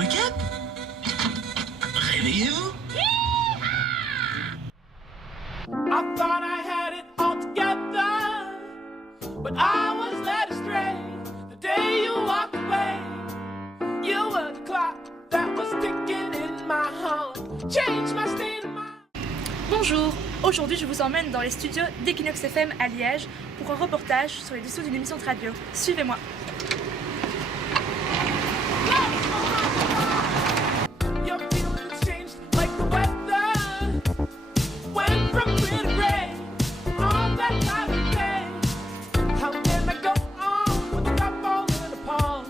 Wake up! Réveillez-vous! I thought I had it all together, but I was led astray. The day you walked away, you were the clock that was ticking in my heart. Change my state of mind. Bonjour, aujourd'hui je vous emmène dans les studios d'Equinox FM à Liège pour un reportage sur les dessous d'une émission de radio. Suivez-moi. Your feelings changed like the weather. Went from clear to gray on that cloudy day. How can I go on with the cup falling apart?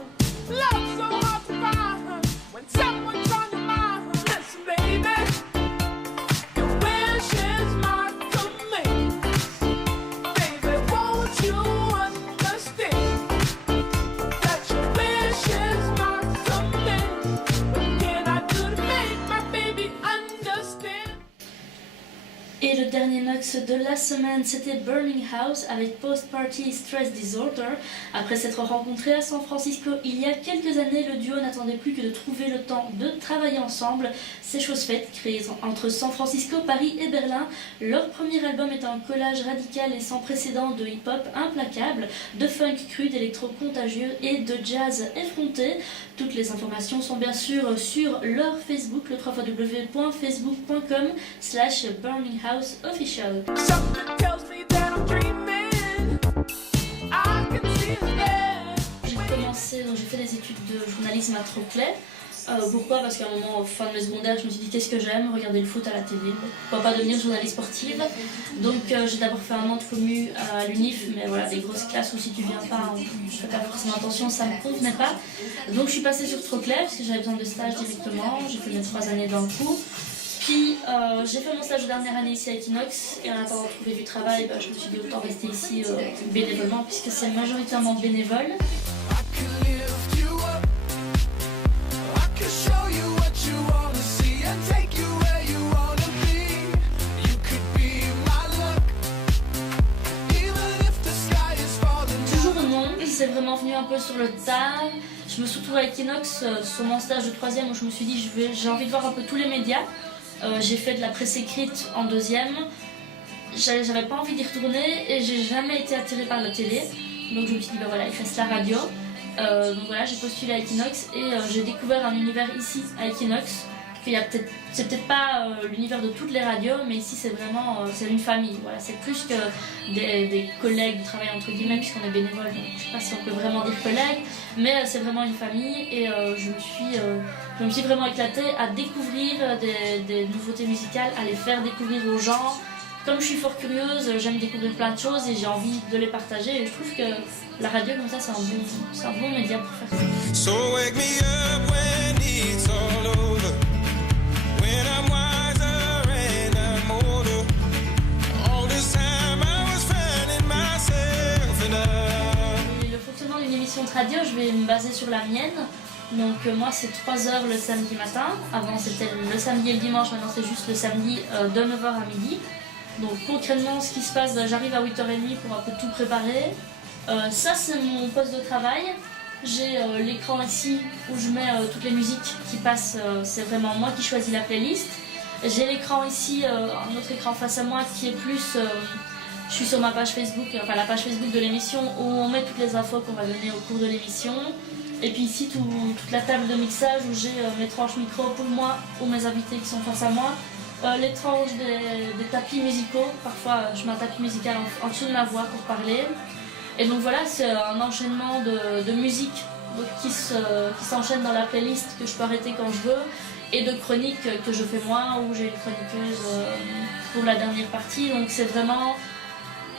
Love's so hard to find when someone's on your mind. Listen, baby, your wish is my command. Baby, won't you understand that your wish is my command? What can I do to make my baby understand? Et le dernier Nox de la semaine, c'était Burning House avec Post Party Stress Disorder. Après s'être rencontrés à San Francisco il y a quelques années, le duo n'attendait plus que de trouver le temps de travailler ensemble. C'est chose faite, créés entre San Francisco, Paris et Berlin. Leur premier album est un collage radical et sans précédent de hip-hop implacable, de funk cru, d'électro contagieux et de jazz effronté. Toutes les informations sont bien sûr sur leur Facebook, le www.facebook.com/burningHouseOfficial. Something tells me that I'm dreaming. I can see it there. J'ai fait des études de journalisme à Troclay. Pourquoi? Parce qu'à un moment, fin de mes secondaires, je me suis dit qu'est-ce que j'aime? Regarder le foot à la télé. Pourquoi pas devenir journaliste sportive? Donc j'ai d'abord fait un an de commu à l'UNIF, mais voilà, des grosses classes où si tu viens pas, je fais pas forcément attention, ça me convenait pas. Donc je suis passée sur Troclay parce que j'avais besoin de stage directement. J'ai fait mes 3 années d'un coup. Puis j'ai fait mon stage de dernière année ici à Equinox et en attendant de trouver du travail, je me suis dit autant rester ici bénévolement puisque c'est majoritairement bénévole. Toujours non, c'est vraiment venu un peu sur le tard. Je me suis retrouvée à Equinox sur mon stage de 3e où je me suis dit j'ai envie de voir un peu tous les médias. J'ai fait de la presse écrite en 2e. J'avais pas envie d'y retourner et j'ai jamais été attirée par la télé. Donc je me suis dit voilà, il reste la radio. Donc voilà, j'ai postulé à Equinox et j'ai découvert un univers ici à Equinox. C'est peut-être pas l'univers de toutes les radios, mais ici c'est vraiment c'est une famille. Voilà, c'est plus que des collègues de travail entre guillemets puisqu'on est bénévole. Donc je sais pas si on peut vraiment dire collègues, mais c'est vraiment une famille et je me suis vraiment éclatée à découvrir des nouveautés musicales, à les faire découvrir aux gens. Comme je suis fort curieuse, j'aime découvrir plein de choses et j'ai envie de les partager et je trouve que la radio comme ça c'est un bon média pour faire ça. So wake me up when it's all over, when I'm wiser and I'm older. All this time I was finding myself in a... Le fonctionnement d'une émission de radio, je vais me baser sur la mienne. Donc moi c'est 3 heures le samedi matin, avant c'était le samedi et le dimanche, maintenant c'est juste le samedi de 9h à midi. Donc concrètement ce qui se passe, j'arrive à 8h30 pour un peu tout préparer. Ça c'est mon poste de travail. J'ai l'écran ici où je mets toutes les musiques qui passent, c'est vraiment moi qui choisis la playlist. J'ai l'écran ici, un autre écran face à moi qui est plus... je suis sur ma page Facebook, enfin la page Facebook de l'émission où on met toutes les infos qu'on va donner au cours de l'émission. Et puis ici toute la table de mixage où j'ai mes tranches micro pour moi ou mes invités qui sont face à moi. Les tranches des tapis musicaux, parfois je mets un tapis musical en dessous de ma voix pour parler. Et donc voilà, c'est un enchaînement de musique qui s'enchaîne dans la playlist que je peux arrêter quand je veux et de chroniques que je fais moi où j'ai une chroniqueuse pour la dernière partie. Donc c'est vraiment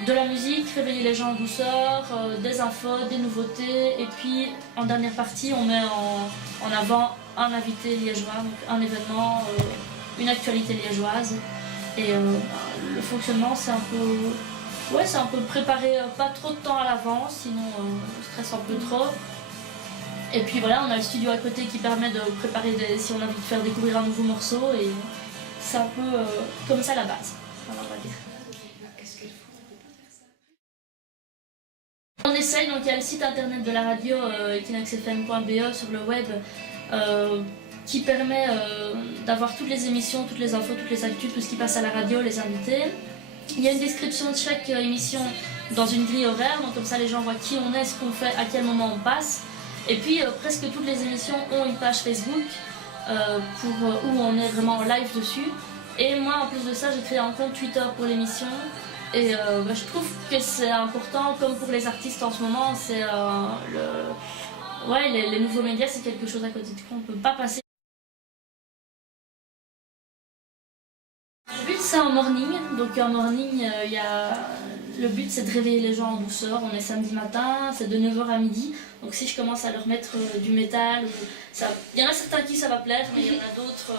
de la musique, réveiller les gens en douceur, des infos, des nouveautés et puis en dernière partie on met en avant un invité liégeois, donc un événement, une actualité liégeoise et le fonctionnement c'est un peu... Ouais, c'est un peu préparé pas trop de temps à l'avance, sinon on stresse un peu trop. Et puis voilà, on a le studio à côté qui permet de préparer si on a envie de faire découvrir un nouveau morceau et c'est un peu comme ça la base, on va dire. On essaye, donc il y a le site internet de la radio equinoxfm.be sur le web qui permet d'avoir toutes les émissions, toutes les infos, toutes les actus, tout ce qui passe à la radio, les invités. Il y a une description de chaque émission dans une grille horaire, donc comme ça les gens voient qui on est, ce qu'on fait, à quel moment on passe. Et puis presque toutes les émissions ont une page Facebook où on est vraiment en live dessus. Et moi en plus de ça j'ai créé un compte Twitter pour l'émission. Et je trouve que c'est important, comme pour les artistes en ce moment, c'est les nouveaux médias, c'est quelque chose à côté de quoi on ne peut pas passer. Le but c'est en morning, donc en morning le but c'est de réveiller les gens en douceur. On est samedi matin, c'est de 9h à midi, donc si je commence à leur mettre du métal, il y en a certains qui ça va plaire, mais il y en a d'autres,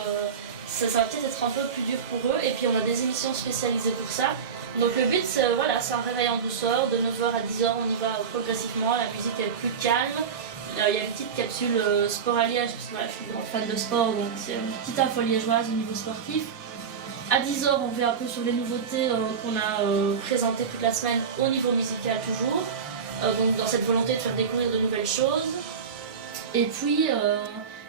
ça va peut-être être un peu plus dur pour eux. Et puis on a des émissions spécialisées pour ça. Donc le but c'est un réveil en douceur, de 9h à 10h on y va progressivement, la musique est plus calme. Il y a une petite capsule sport à Liège, parce que je suis grande fan de sport, donc c'est une petite info liégeoise au niveau sportif. À 10h on fait un peu sur les nouveautés qu'on a présentées toute la semaine au niveau musical toujours, donc dans cette volonté de faire découvrir de nouvelles choses. Et puis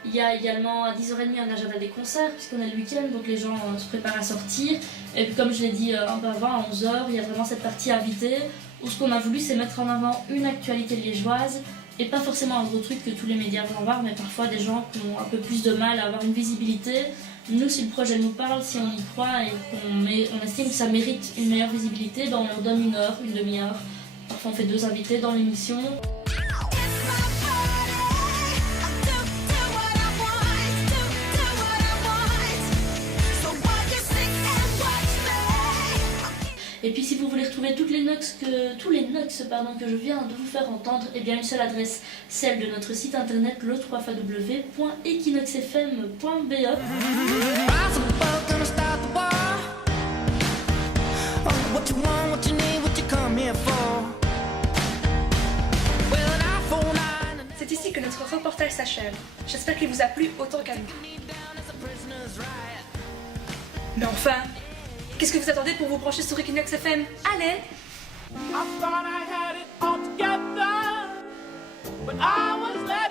il y a également à 10h30 un agenda des concerts, puisqu'on est le week-end, donc les gens se préparent à sortir. Et puis comme je l'ai dit un peu avant, à 11h, il y a vraiment cette partie invitée, où ce qu'on a voulu c'est mettre en avant une actualité liégeoise, et pas forcément un gros truc que tous les médias vont voir, mais parfois des gens qui ont un peu plus de mal à avoir une visibilité. Nous, si le projet nous parle, si on y croit et qu'on estime que ça mérite une meilleure visibilité, on leur donne une heure, une demi-heure. Parfois on fait 2 invités dans l'émission. Et puis si vous voulez retrouver tous les nugs que je viens de vous faire entendre, eh bien une seule adresse, celle de notre site internet, le www.equinoxfm.be. C'est ici que notre reportage s'achève. J'espère qu'il vous a plu autant qu'à nous. Mais enfin, qu'est-ce que vous attendez pour vous brancher sur Equinox FM? Allez! I thought I had it all together, but I was left